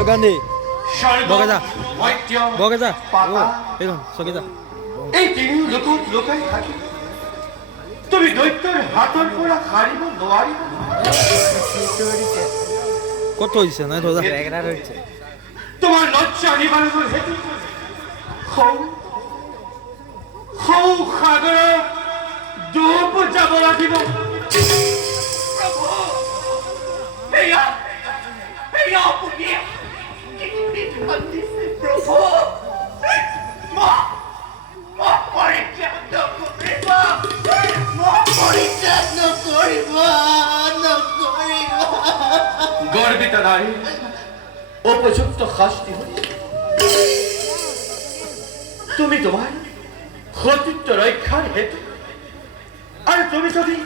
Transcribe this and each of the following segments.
গান্ধী বগে যা মৈত্য বগে যা পাতা এইখন চকে যা এই তিনি লোকক লোকাই থাকি তুমি দৈত্যৰ হাতৰ পৰা সাৰিব নোৱাৰিব কত হইছে না ধৰা তোমাৰ লজ্জা নিবাৰণৰ হেতু সৌ সাগৰত ডুব যাব লাগিব এয়া আপুনি প্ৰভু গর্বিত নারী উপযুক্ত শাস্তি তুমি তোমার সতীত্ব রক্ষার হেতু আর তুমি যদি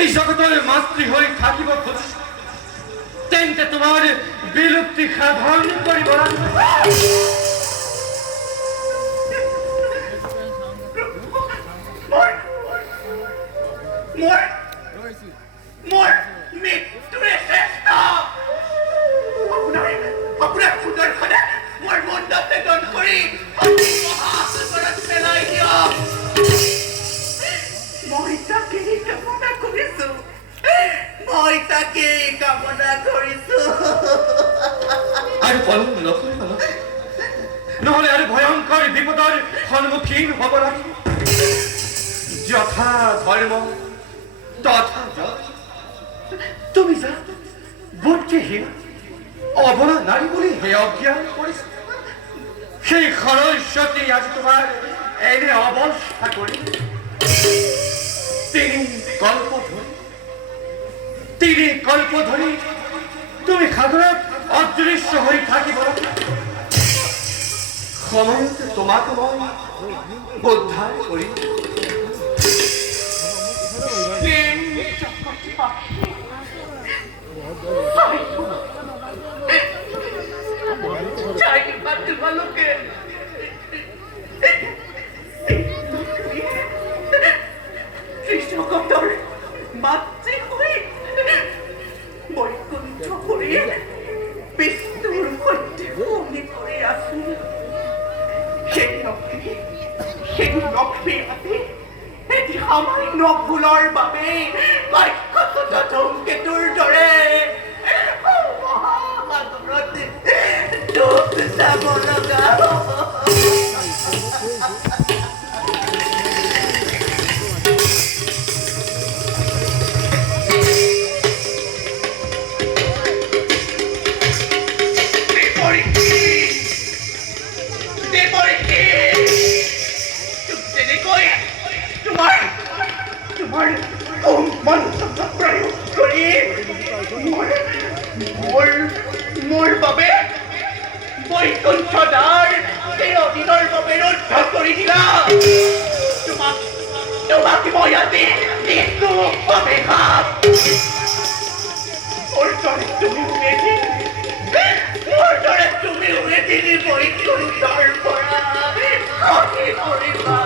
এই জগতের মাতৃ হয়ে থাকিব খুঁজিস তেন্তে তোমার বিলুপ্তি সাধন করিব নহলে আর ভয়ঙ্কর বিপদের সম্মুখীন হব লাগিব যথা ধর্ম তথা তুমি যা বুদ্ধিহীন অবলা নারী বলে হে অজ্ঞান করিস সেই খরস্বতী আজ তোমার এনে অবস্থা করি তিনি কল্প ধরি তুমি সাগৰত অদৃশ্য হয়ে থাকিব সময়ত তোমাকে মই উদ্ধার করি মাতৃ হয়ে বৈকুণ্ঠ করে বিষ্ণুর মধ্যে মনে করে আসি সেই লক্ষ্মী হাতে এটি সামান্য ভুলৰ বাবে বাক্যত ধূমকেতুৰ দৰে মহাসাগৰত ডুব যাব লগা মোৰ বাবে বৈকুণ্ঠ দ্বাৰ চিৰদিনৰ বাবে ৰুদ্ধ কৰি দিলা তোমাকে মই আজি দিছো অভিশাপ মোৰ দৰে তুমি উৰেদিনি বৈকুণ্ঠৰ পৰা খহি পৰিবা